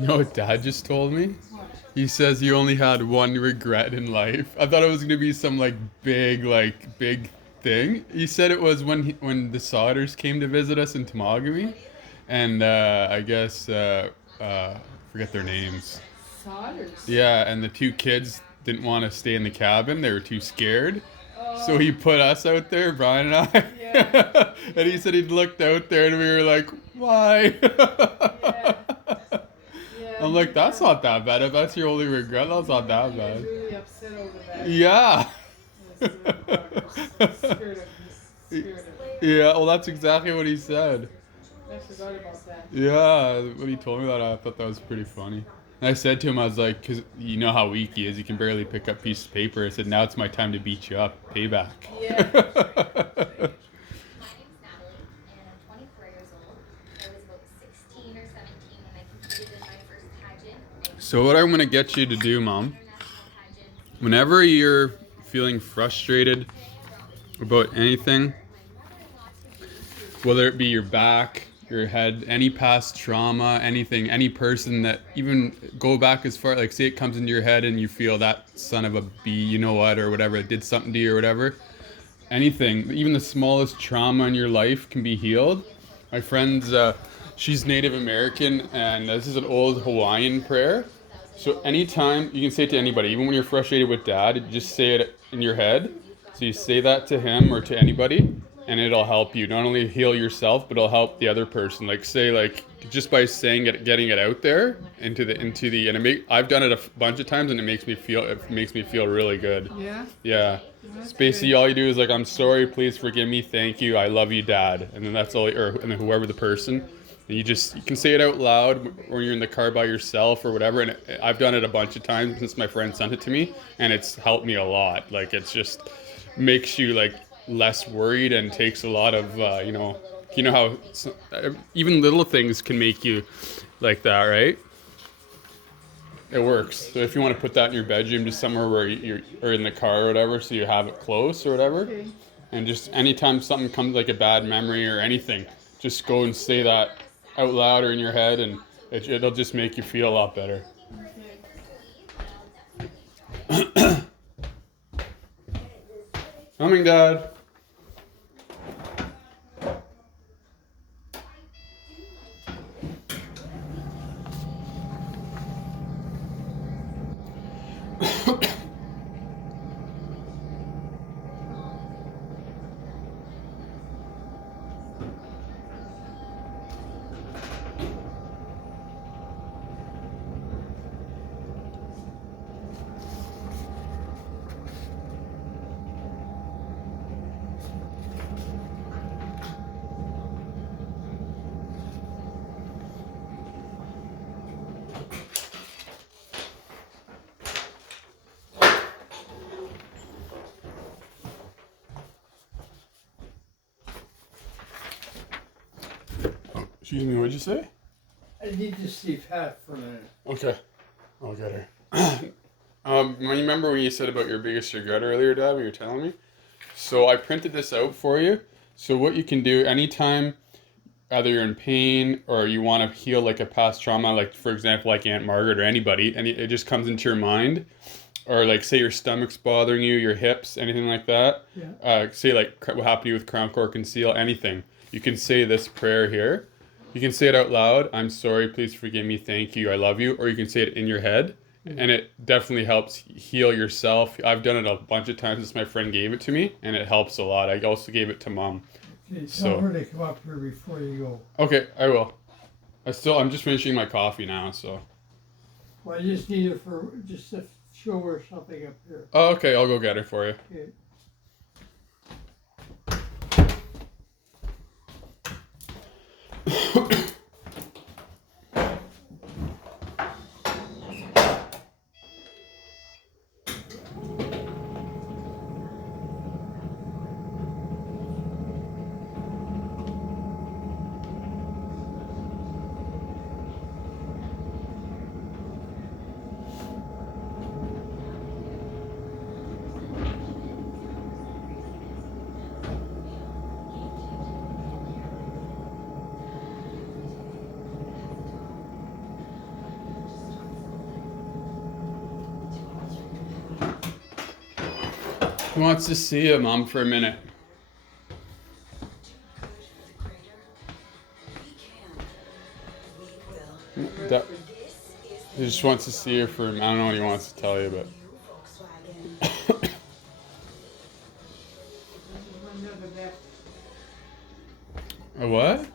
You know what Dad just told me? What? He says you only had one regret in life. I thought it was gonna be some big thing. He said it was when the Sodders came to visit us in Temagami, and I guess forget their names. Solders. Yeah, and the two kids didn't want to stay in the cabin. They were too scared. So Oh, he put us out there, Brian and yeah, I. And he said he'd looked out there and we were like, why? yeah, yeah. I'm like, that's not that bad. If that's your only regret, that's not that He was bad. really upset over that. Yeah. Yes, scared of Yeah, well, that's exactly what he said. I forgot about that. Yeah, when he told me that, I thought that was pretty funny. And I said to him, I was like, because you know how weak he is, he can barely pick up a piece of paper. I said, now it's my time to beat you up. Payback. Yeah. My name's Natalie, and I'm 24 years old. I was about 16 or 17 when I competed in my first pageant. So, what I'm going to get you to do, Mom, International pageant. whenever you're feeling frustrated about anything, whether it be your back, your head, any past trauma, anything, any person that even go back as far, like say it comes into your head and you feel that son of a bee, you know what, or whatever, it did something to you or whatever, anything, even the smallest trauma in your life can be healed. My friend's, she's Native American, and this is an old Hawaiian prayer. So anytime, you can say it to anybody, even when you're frustrated with Dad, just say it in your head. So you say that to him or to anybody, and it'll help you not only heal yourself, but it'll help the other person. Like say, like just by saying it, getting it out there and I've done it a bunch of times, and it makes me feel really good. Yeah. Yeah. That's It's basically good. all you do is like, I'm sorry, please forgive me, thank you, I love you, Dad, and then that's all, and then whoever the person, and you can say it out loud when you're in the car by yourself or whatever. And I've done it a bunch of times since my friend sent it to me, and it's helped me a lot. Like it's just makes you like less worried and takes a lot of you know how even little things can make you like that, right? It works. So if you want to put that in your bedroom, just somewhere where you're or in the car or whatever, so you have it close or whatever, Okay. and just anytime something comes like a bad memory or anything, just go and say that out loud or in your head, and it'll just make you feel a lot better. Okay. Coming, Dad. Excuse me, what'd you say? I need to see Pat for a minute. Okay, I'll get her. When you remember when you said about your biggest regret earlier, Dad, when you were telling me? So I printed this out for you. So what you can do anytime, either you're in pain or you want to heal like a past trauma, like for example, like Aunt Margaret or anybody, and it just comes into your mind, or like say your stomach's bothering you, your hips, anything like that. Yeah. Say like what happened to you with crown cork and seal, anything. You can say this prayer here. You can say it out loud. I'm sorry, please forgive me, thank you, I love you. Or you can say it in your head. And it definitely helps heal yourself. I've done it a bunch of times since my friend gave it to me, and it helps a lot. I also gave it to Mom. Okay, tell So- her to come up here before you go. Okay, I will. I'm just finishing my coffee now, so. Well, I just need it for just to show her something up here. Oh, okay, I'll go get it for you. Okay. He wants to see you, Mom, for a minute. That, he just wants to see her for. I don't know what he wants to tell you, but. A what?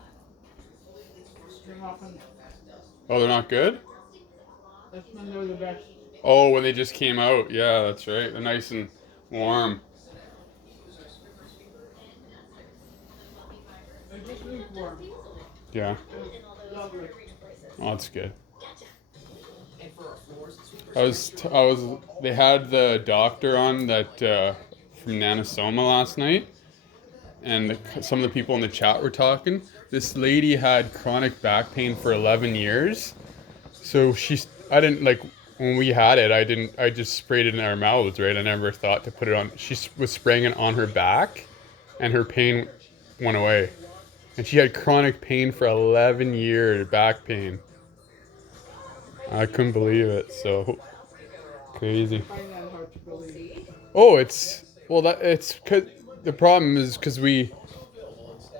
Oh, they're not good? That's when they're the best. Oh, when they just came out. Yeah, that's right. They're nice and warm. They're just lukewarm. Yeah. Lovely. Oh, that's good. They had the doctor on that from Nanosoma last night, and some of the people in the chat were talking. This lady had chronic back pain for 11 years. So I didn't like, when we had it, I just sprayed it in our mouths, right? I never thought to put it on. She was spraying it on her back, and her pain went away. And she had chronic pain for 11 years, back pain. I couldn't believe it, so crazy. I find that hard to believe. Oh, the problem is because you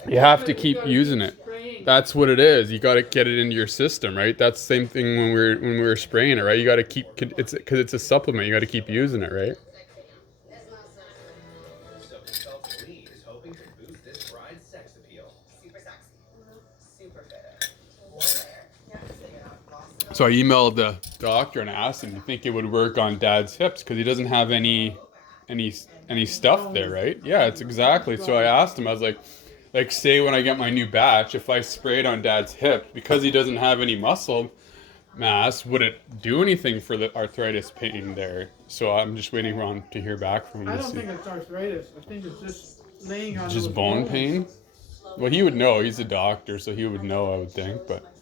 have to keep using it. That's what it is. You got to get it into your system, right? That's the same thing when we were spraying it, right? You got to keep because it's a supplement. You got to keep using it, right? So I emailed the doctor and asked him, "Do you think it would work on Dad's hips? Because he doesn't have any stuff there, right?" Yeah, it's exactly. So I asked him. I was like, say when I get my new batch, if I sprayed on Dad's hip, because he doesn't have any muscle mass, would it do anything for the arthritis pain there? So I'm just waiting around to hear back from him. I don't think it's arthritis. I think it's just laying on Just those bone bones. pain. Well, he would know. He's a doctor, so he would know, I would think, but.